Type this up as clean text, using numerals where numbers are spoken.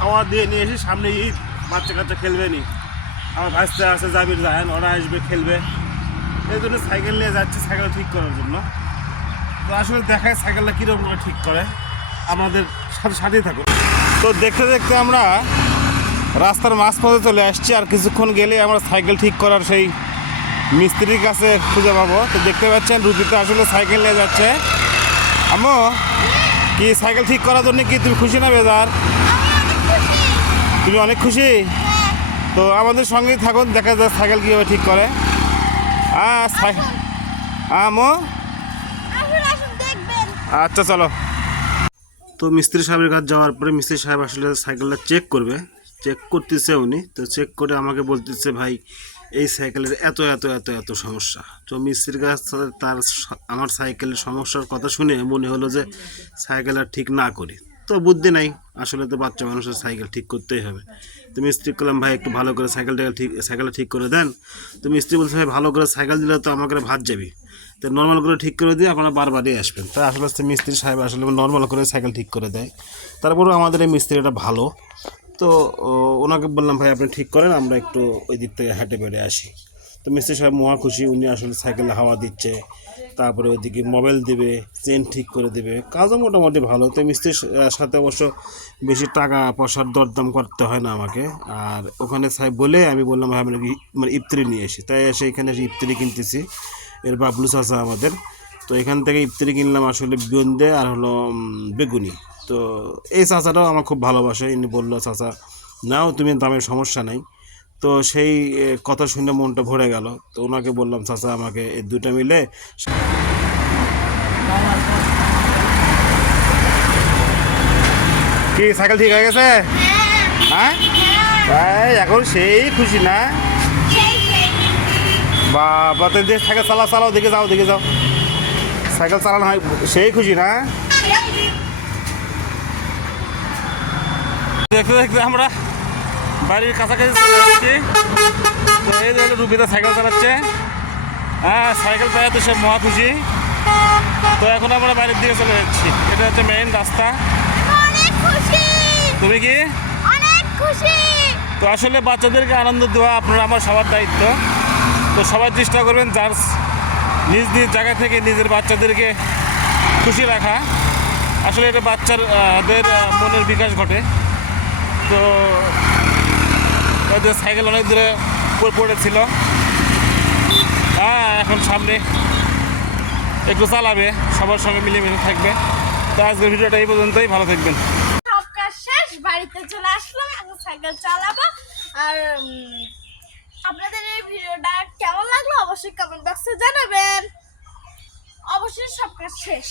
হাওয়া দিয়ে নিয়ে এসে সামনে ঈদ, বাচ্চা কাচ্চা খেলবে নি, আমার ভাইস্তে আছে জাবির জাহান, ওরা আসবে খেলবে, এই জন্য সাইকেল নিয়ে যাচ্ছে সাইকেল ঠিক করার জন্য। তো আসলে দেখায় সাইকেলটা কীরকম করে ঠিক করে, আমাদের সাথে সাথেই থাকুন। তো দেখতে দেখতে আমরা রাস্তার মাঝপথে চলে আসছি, আর কিছুক্ষণ গেলে আমরা সাইকেল ঠিক করার সেই মিস্ত্রির কাছে খুঁজে পাবো। তো দেখতে পাচ্ছেন রুবিতা আসলে সাইকেল নিয়ে যাচ্ছে। আম্মু কি সাইকেল ঠিক করার জন্য কি তুমি খুশি না বেজার? তুমি অনেক খুশি? তো আমাদের সঙ্গেই থাকুন, দেখা যায় সাইকেল কীভাবে ঠিক করে। আম্মু আচ্ছা চলো। তো মিস্ত্রি সাহেবের কাছে যাওয়ার পরে মিস্ত্রি সাহেব আসলে সাইকেলটা চেক করবে, চেক করতেছে উনি। তো চেক করে আমাকে বলতেছে ভাই এই সাইকেলের এত এত এত এত সমস্যা। তো মিস্ত্রির কাছ তার আমার সাইকেলের সমস্যার কথা শুনে মনে হলো যে সাইকেল আর ঠিক না করি। তো বুদ্ধি নাই, আসলে তো বাচ্চা মানুষের সাইকেল ঠিক করতেই হবে। তো মিস্ত্রি করলাম ভাই একটু ভালো করে সাইকেলটা ঠিক করে দেন। তো মিস্ত্রি বলছে ভাই ভালো করে সাইকেল দিলে তো আমাকে ভাত যাবি, তো নর্মাল করে ঠিক করে দিয়ে আপনারা বারবারই আসবেন। তাই আসলে মিস্ত্রি সাহেব আসলে নর্মাল করে সাইকেল ঠিক করে দেয়। তারপরেও আমাদের এই মিস্ত্রিটা ভালো। তো ওনাকে বললাম ভাই আপনি ঠিক করেন, আমরা একটু ওই দিক থেকে হেঁটে বেড়ে আসি। তো মিস্ত্রি সাহেব মহা খুশি, উনি আসলে সাইকেলে হাওয়া দিচ্ছে, তারপরে ওইদিকে মোবাইল দেবে, চেন ঠিক করে দেবে, কাজও মোটামুটি ভালো। তো মিস্ত্রির সাথে অবশ্য বেশি টাকা পয়সার দরদাম করতে হয় না আমাকে। আর ওখানে সাহেব বলে আমি বললাম ভাই আমি মানে ইফতারি নিয়ে আসি, তাই এসে এখানে ইফতারি কিনতেছি। এর বাবলু চাচা আমাদের, তো এখান থেকে ইফতারি কিনলাম আসলে বিয়ন্দে আর হলো বেগুনি। তো এই চাচাটাও আমার খুব ভালোবাসে, ইনি বললো চাচা নাও তুমি, দামের সমস্যা নেই। তো সেই কথা শুনে মনটা ভরে গেল। তো ওনাকে বললাম চাচা আমাকে এই দুটা মিলে। কি সাইকেল ঠিক হয়ে গেছে? হ্যাঁ তাই এখন সেই খুশি না? বাবা তো দিয়ে সাইকেল চালাও, দিকে যাও, সাইকেল চালানো হয় সেই খুশি না? দেখতে দেখতে আমরা বাড়ির কাছাকাছি চলে যাচ্ছি। তো এই যে রুবিতা সাইকেল চালাচ্ছে, হ্যাঁ সাইকেল পাওয়া তো সে মহা খুশি। তো এখন আমরা বাড়ির দিকে চলে যাচ্ছি, এটা হচ্ছে মেইন রাস্তা। তুমি কি? তো আসলে বাচ্চাদেরকে আনন্দ দেওয়া আপনার আমার সবার দায়িত্ব। তো সবাই চেষ্টা করবেন যার নিজ জায়গা থেকে নিজের বাচ্চাদেরকে খুশি রাখা। আসলে এটা বাচ্চাদের মনের বিকাশ ঘটে। তো ওদের সাইকেল অনেক দূরে পড়েছিল, হ্যাঁ এখন সামনে একটু চালাবে, সবার সঙ্গে মিলেমিশে থাকবে। তো আজকের ভিডিওটা এই পর্যন্তই, ভালো থাকবেন। সব কাজ শেষ, বাড়িতে চলে আসলাম, এখন সাইকেল চালাবো। আর আপনাদের এই ভিডিওটা কেমন লাগলো অবশ্যই কমেন্ট বক্সে জানাবেন। অবশ্যই সব কাজ শেষ।